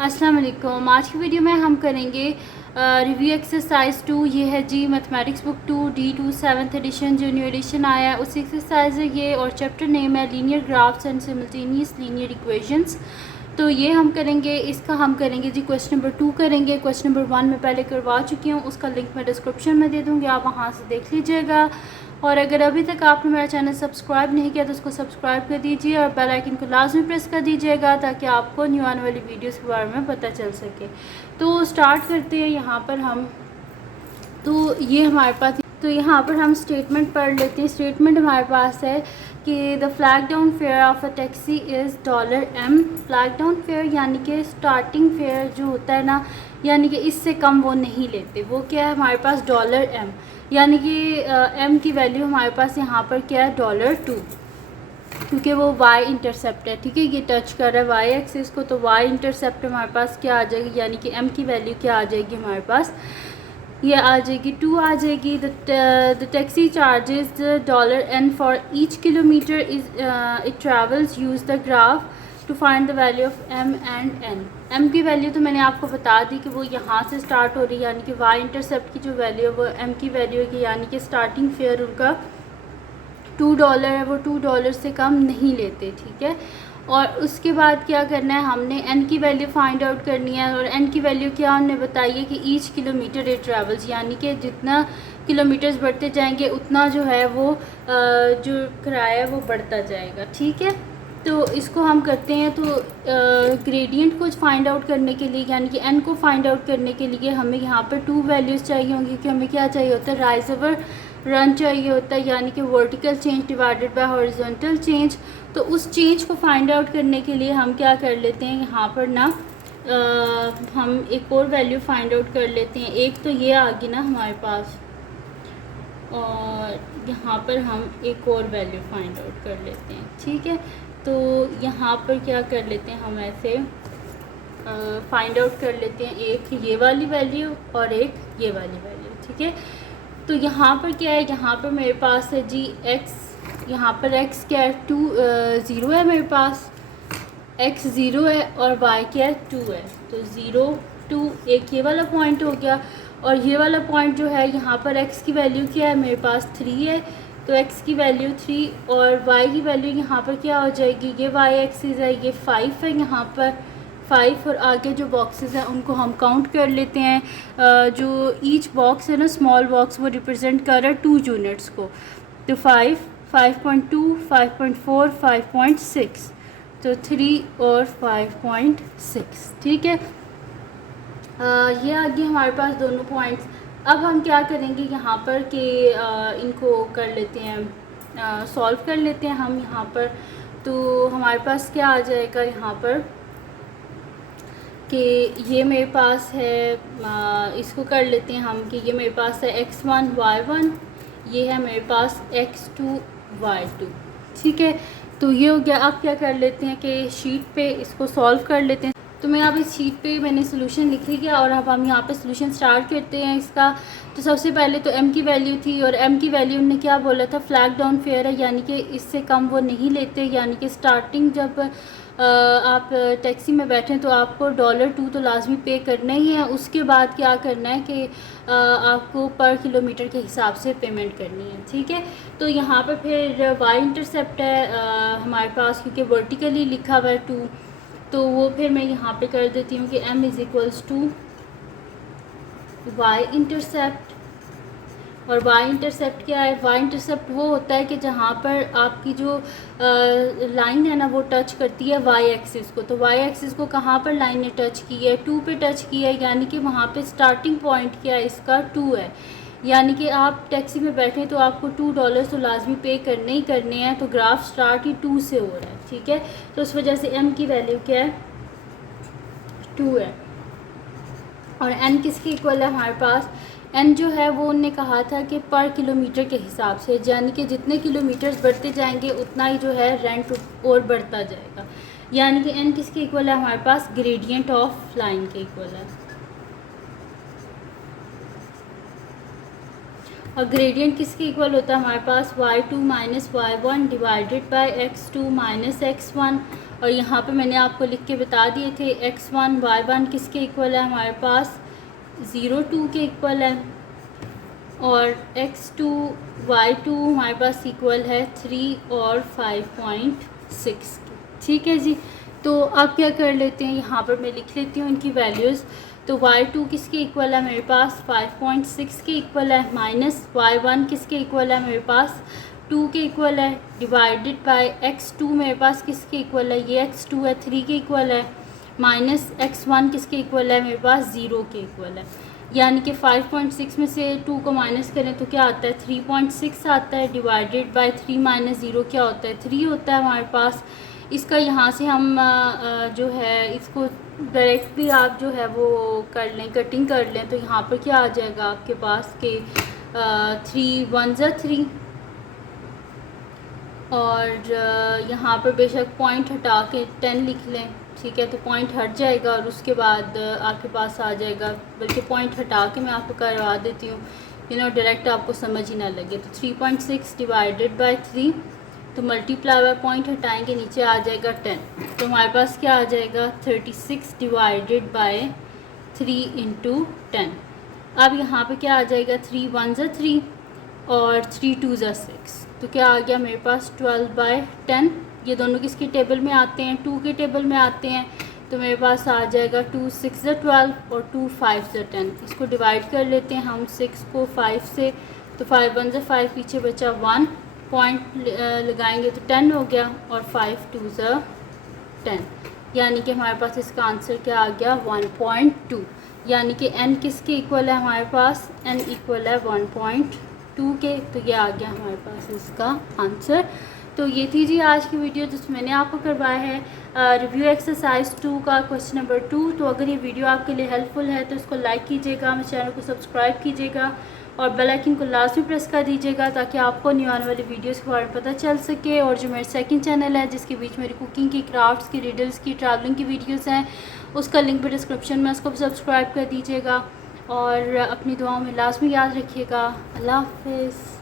अस्सलाम वालेकुम। आज की वीडियो में हम करेंगे रिव्यू एक्सरसाइज 2। ये है जी mathematics book 2 D2 7th edition जो न्यू एडिशन आया है उसी एक्सरसाइज है ये, और चैप्टर नेम है linear graphs and simultaneous linear equations. तो ये हम करेंगे, इसका हम करेंगे जी क्वेश्चन नंबर 2 करेंगे। क्वेश्चन नंबर 1 मैं पहले करवा चुकी हूँ, उसका लिंक मैं डिस्क्रिप्शन में दे दूँगी, आप वहाँ से देख लीजिएगा। और अगर अभी तक आपने मेरा चैनल सब्सक्राइब नहीं किया तो उसको सब्सक्राइब कर दीजिए और बेल आइकन को लाजमी प्रेस कर दीजिएगा ताकि आपको न्यू आने वाली वीडियोस के बारे में पता चल सके। तो स्टार्ट करते हैं यहाँ पर हम। तो ये हमारे पास, तो यहाँ पर हम स्टेटमेंट पढ़ लेते हैं। स्टेटमेंट हमारे पास है कि the flag down fair of a taxi is $M। Flag down fair यानी कि स्टार्टिंग फेयर जो होता है ना, यानी कि इससे कम वो नहीं लेते। वो क्या है हमारे पास $M, यानी कि m की वैल्यू हमारे पास यहाँ पर क्या है $2, क्योंकि वो y इंटरसेप्ट है। ठीक है, ये टच कर रहा है y एक्सिस को, तो y इंटरसेप्ट हमारे पास क्या आ जाएगी, यानी कि m की वैल्यू क्या आ जाएगी हमारे पास, ये आ जाएगी 2 आ जाएगी। The taxi charges $N for each kilometre is it travels. Use the graph to find the value of m and n। m की वैल्यू तो मैंने आपको बता दी कि वो यहाँ से स्टार्ट हो रही है, यानी कि y इंटरसेप्ट की जो वैल्यू है वो m की वैल्यू है कि यानी कि स्टार्टिंग फेयर उनका $2 है, वो $2 से कम नहीं लेते। ठीक है, और उसके बाद क्या करना है, हमने n की वैल्यू फाइंड आउट करनी है। और n की वैल्यू क्या हमने बताई है कि ईच किलोमीटर इट ट्रैवल्स, यानी कि जितना किलोमीटर्स बढ़ते जाएंगे उतना जो है वो जो किराया है वो बढ़ता जाएगा। ठीक है, तो इसको हम करते हैं। तो ग्रेडियंट को फाइंड आउट करने के लिए, यानी कि n को फाइंड आउट करने के लिए हमें यहाँ पर 2 वैल्यूज़ चाहिए होंगी, कि हमें क्या चाहिए होता है, राइज ओवर रन चाहिए होता है, यानी कि vertical change divided by horizontal change. तो उस चेंज को फाइंड आउट करने के लिए हम क्या कर लेते हैं, यहाँ पर ना हम एक और वैल्यू फाइंड आउट कर लेते हैं। एक तो ये आ गई ना हमारे पास, और यहाँ पर हम एक और वैल्यू फाइंड आउट कर लेते हैं। ठीक है, तो यहाँ पर क्या कर लेते हैं, हम ऐसे फाइंड आउट कर लेते हैं, एक ये वाली वैल्यू और एक ये वाली वैल्यू। ठीक है, तो यहाँ पर क्या है, यहाँ पर मेरे पास है जी x, यहाँ पर x क्या है 0 है मेरे पास, x 0 है और y क्या है 2 है। तो 0 2 एक ये वाला पॉइंट हो गया, और ये वाला पॉइंट जो है यहाँ पर x की वैल्यू क्या है मेरे पास 3 है, तो x की वैल्यू 3 और y की वैल्यू यहाँ पर क्या हो जाएगी, ये y एक्सिस है, ये 5 है यहाँ पर 5, और आगे जो बॉक्सेस हैं उनको हम काउंट कर लेते हैं। जो ईच बॉक्स है ना, स्मॉल बॉक्स, वो रिप्रेजेंट कर रहा है 2 यूनिट्स को। तो 5, 5.2, 5.4, 5.6, तो 3 और 5.6। ठीक है, ये आ गए हमारे पास दोनों पॉइंट्स। अब हम क्या करेंगे यहाँ पर कि इनको कर लेते हैं, सॉल्व कर लेते हैं हम यहाँ पर। तो हमारे पास क्या आ जाएगा यहाँ पर कि ये मेरे पास है, इसको कर लेते हैं हम कि ये मेरे पास है x1 y1, ये है मेरे पास x2 y2। ठीक है, तो ये हो गया। अब क्या कर लेते हैं कि शीट पे इसको सॉल्व कर लेते हैं। तो मैं अब इस शीट पे मैंने सोल्यूशन लिख लिया, और अब हम यहाँ पे सोल्यूशन स्टार्ट करते हैं इसका। तो सबसे पहले तो m की वैल्यू थी, और m की वैल्यू ने क्या बोला था, फ्लैग डाउन फेयर है, यानी कि इससे कम वो नहीं लेते। यानी कि स्टार्टिंग जब आप टैक्सी में बैठें तो आपको $2 तो लाजमी पे करना ही है। उसके बाद क्या करना है कि आपको पर किलोमीटर के हिसाब से पेमेंट करनी है। ठीक है, तो यहाँ पर फिर y इंटरसेप्ट है हमारे पास, क्योंकि वर्टिकली लिखा हुआ है 2, तो वो फिर मैं यहाँ पे कर देती हूँ कि m = y इंटरसेप्ट। और y इंटरसेप्ट क्या है, y इंटरसेप्ट वो होता है कि जहाँ पर आपकी जो लाइन है ना वो टच करती है y एक्सिस को। तो y एक्सिस को कहाँ पर लाइन ने टच की है, 2 पे टच की है, यानी कि वहाँ पे स्टार्टिंग पॉइंट क्या है इसका 2 है। यानी कि आप टैक्सी में बैठे तो आपको $2 तो लाजमी पे करने ही करने हैं। तो ग्राफ स्टार्ट ही 2 से हो रहा है। ठीक है, तो उस वजह से m की वैल्यू क्या है 2 है, और n किसके इक्वल है हमारे पास, n जो है वो उनने कहा था कि पर किलोमीटर के हिसाब से, यानी कि जितने किलोमीटर्स बढ़ते जाएंगे उतना ही जो है रेंट और बढ़ता जाएगा। यानी कि n किसके इक्वल है हमारे पास, ग्रेडियंट ऑफ लाइन के इक्वल है। और ग्रेडियंट किसके इक्वल होता है हमारे पास y2 minus y1 divided by x2 minus x1। और यहाँ पे मैंने आपको लिख के बता दिए थे x1 y1 किसके इक्वल है हमारे पास 0 2 के इक्वल है, और x2 y2 हमारे पास इक्वल है 3 और 5.6 के। ठीक है जी, तो अब क्या कर लेते हैं, यहाँ पर मैं लिख लेती हूँ इनकी वैल्यूज़। तो y2 किसके इक्वल है मेरे पास 5.6 के इक्वल है, माइनस y1 किसके इक्वल है मेरे पास 2 के इक्वल है, डिवाइडेड बाय x2 मेरे पास किसके इक्वल है, ये x2 है 3 के इक्वल है, माइनस x1 किसके इक्वल है मेरे पास 0 के इक्वल है। यानी कि 5.6 में से 2 को माइनस करें तो क्या आता है 3.6 आता है, डिवाइडेड बाय 3 माइनस 0 क्या होता है 3 होता है हमारे पास। इसका यहाँ से हम जो है इसको डायरेक्टली आप जो है वो कर लें, कटिंग कर लें, तो यहाँ पर क्या आ जाएगा आपके पास कि 3 1 ज़ा 3, और यहाँ पर बेशक पॉइंट हटा के 10 लिख लें। ठीक है, तो पॉइंट हट जाएगा और उसके बाद आपके पास आ जाएगा, बल्कि पॉइंट हटा के मैं आपको करवा देती हूँ, डायरेक्ट आपको समझ ही ना लगे। तो 3.6 डिवाइडेड बाय 3, तो मल्टीप्लाई बाय पॉइंट हटाएंगे नीचे आ जाएगा 10, तो हमारे पास क्या आ जाएगा 36 डिवाइडेड बाय 3 इंटू 10। अब यहाँ पे क्या आ जाएगा 3 1 ज़ा 3 और 3 2 ज़ा 6, तो क्या आ गया मेरे पास 12/10। ये दोनों किसकी टेबल में आते हैं 2 के टेबल में आते हैं, तो मेरे पास आ जाएगा 2 6 ज़ा 12 और 2 5 ज़ा 10। इसको डिवाइड कर लेते हैं हम 6 को 5 से, तो 5 1 ज़ा 5 पीछे बचा 1, पॉइंट लगाएंगे तो 10 हो गया, और 5 2 ज़ा 10, यानी कि हमारे पास इसका आंसर क्या आ गया 1.2। यानी कि n किसके इक्वल है हमारे पास, n इक्वल है 1.2 के, तो ये आ गया हमारे पास इसका आंसर। तो ये थी जी आज की वीडियो जिसमें मैंने आपको करवाया है रिव्यू एक्सरसाइज 2 का क्वेश्चन नंबर 2। तो अगर ये वीडियो आपके लिए हेल्पफुल है तो इसको लाइक कीजिएगा, मेरे चैनल को सब्सक्राइब कीजिएगा और बेल आइकन को लाजमी प्रेस कर दीजिएगा ताकि आपको न्यू आने वाली वीडियोस के बारे में पता चल सके। और जो मेरा सेकंड चैनल है जिसके बीच मेरी कुकिंग की, क्राफ्ट्स की, रिडल्स की, ट्रैवलिंग की वीडियोस हैं, उसका लिंक भी डिस्क्रिप्शन में, उसको भी सब्सक्राइब कर दीजिएगा और अपनी दुआओं में लाजमी याद रखिएगा। अल्लाह हाफ़िज़।